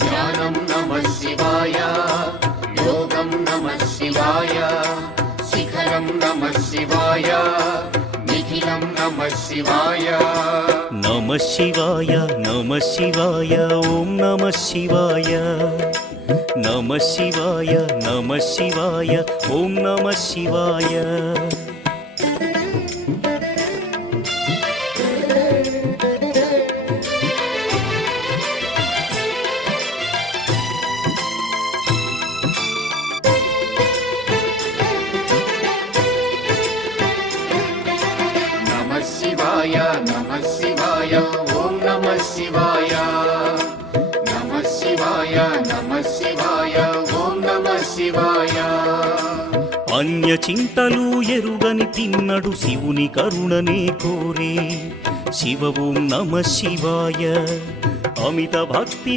ध्यानं नमः शिवाय, योगं नमः शिवाय, शिखरं नमः शिवाय, निखिलं नमः शिवाय। नमः शिवाय नमः शिवाय ओम नमः शिवाय, नमः शिवाय नमः शिवाय ओम नमः शिवाय। नमः शिवाय ओम नमः शिवाय, नमः शिवाय ओम नमः शिवाय। अन्य చింతలు ఎరుగని తిన్నడు శివుని కరుణనే కోరే, శివ ఓం నమః శివాయ అమిత భక్తి